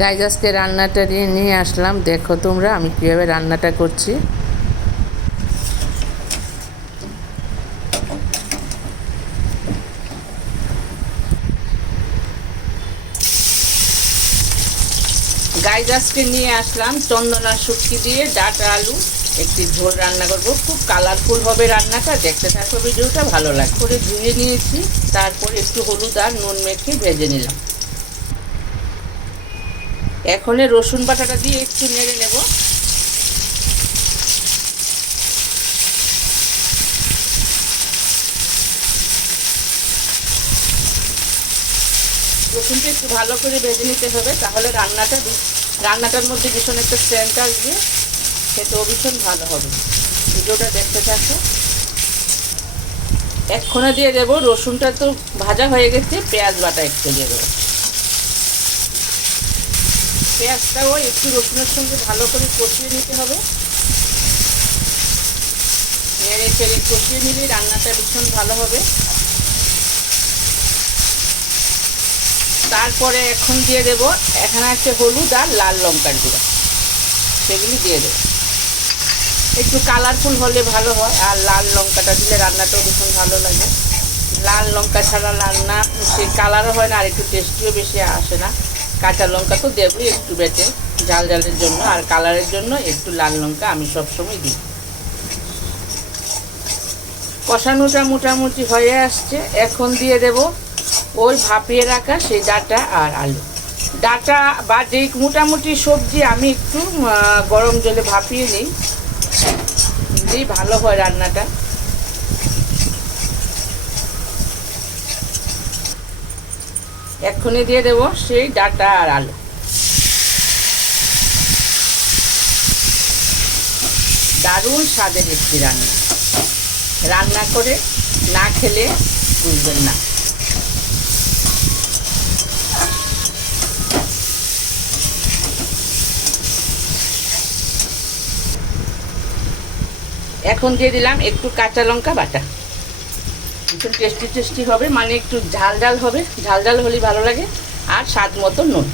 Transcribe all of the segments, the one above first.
Guys আজকে রান্নাটা নিয়ে আসলাম, দেখো তোমরা আমি কীভাবে রান্নাটা করছি। গাইজ আজকে নিয়ে আসলাম চন্দনা শুটকি দিয়ে ডাঁটা আলু একটি ঝোল রান্না করব। খুব কালারফুল হবে রান্নাটা, দেখতে থাকো ভিডিওটা, ভালো লাগে। করে ধুয়ে নিয়েছি, তারপর একটু হলুদ আর নুন মেখে ভেজে নিলাম। এখন রসুন বাটাটা দিয়ে একটু নেড়ে নেব। রসুনটা একটু ভালো করে ভেজে নিতে হবে, তাহলে রান্নাটার মধ্যে ভীষণ একটা সেন্ট আসবে, খেতেও ভীষণ ভালো হবে। ভিডিওটা দেখতে থাকো। এক্ষণে দিয়ে দেবো, রসুনটা তো ভাজা হয়ে গেছে, পেঁয়াজ বাটা একটু দিয়ে দেবো। পেঁয়াজটাও একটু রসুনের সঙ্গে ভালো করে কষিয়ে নিতে হবে। নেড়ে চেড়ে কষিয়ে নিলে রান্নাটা ভীষণ ভালো হবে। তারপরে এখন দিয়ে দেব, এখানে আছে হলুদ আর লাল লঙ্কার গুঁড়া, সেগুলি দিয়ে দেবো। একটু কালারফুল হলে ভালো হয়, আর লাল লঙ্কাটা দিলে রান্নাটাও ভীষণ ভালো লাগে। লাল লঙ্কা ছাড়া রান্না সে কালারও হয় না, আর একটু টেস্টিও বেশি আসে না। কাঁচা লঙ্কা তো দেবই একটু বেটে, ঝাল ঝালের জন্য, আর কালারের জন্য একটু লাল লঙ্কা আমি সবসময় দিই। কষানোটা মোটামুটি হয়ে আসছে, এখন দিয়ে দেব ওই ভাপিয়ে রাখা সেই ডাঁটা আর আলু। ডাঁটা বা যেই মোটামুটি সবজি আমি একটু গরম জলে ভাপিয়ে নিই, দিলেই ভালো হয় রান্নাটা। এক্ষুনি দিয়ে দেব সেই ডাঁটা আর আলু। দারুণ স্বাদের একটি রান্না করে না খেলে বুঝবেন না। এখন দিয়ে দিলাম একটু কাঁচা লঙ্কা বাটা, ভীষণ টেস্টি হবে, মানে একটু ঝাল ঝাল হবে, ঝাল ঝাল হলেই ভালো লাগে। আর স্বাদ মতো নুন।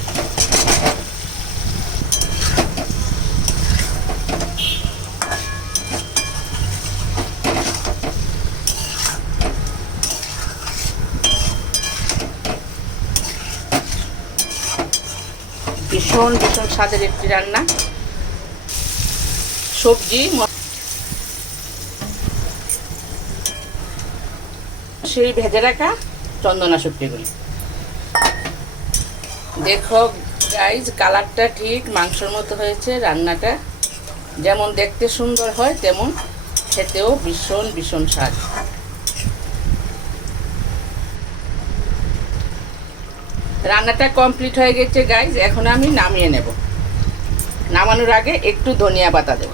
ভীষণ স্বাদের একটি রান্না। সবজি সেই ভেজে রাখা চন্দনা শুটকিগুলি। দেখো গাইজ, কালারটা ঠিক মাংসের মতো হয়েছে। রান্নাটা যেমন দেখতে সুন্দর হয়, তেমন খেতেও ভীষণ স্বাদ। রান্নাটা কমপ্লিট হয়ে গেছে গাইজ, এখন আমি নামিয়ে নেব। নামানোর আগে একটু ধনিয়া পাতা দেব।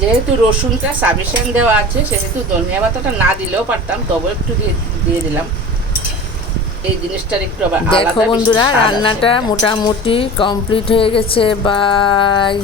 যেহেতু রসুনটা সাফিসিয়েন্ট দেওয়া আছে, সেহেতু ধনিয়া পাতাটা না দিলেও পারতাম, তবে একটু দিয়ে দিলাম। এই জিনিসটার একটু আবার দেখো বন্ধুরা, রান্নাটা মোটামুটি কমপ্লিট হয়ে গেছে। বাই।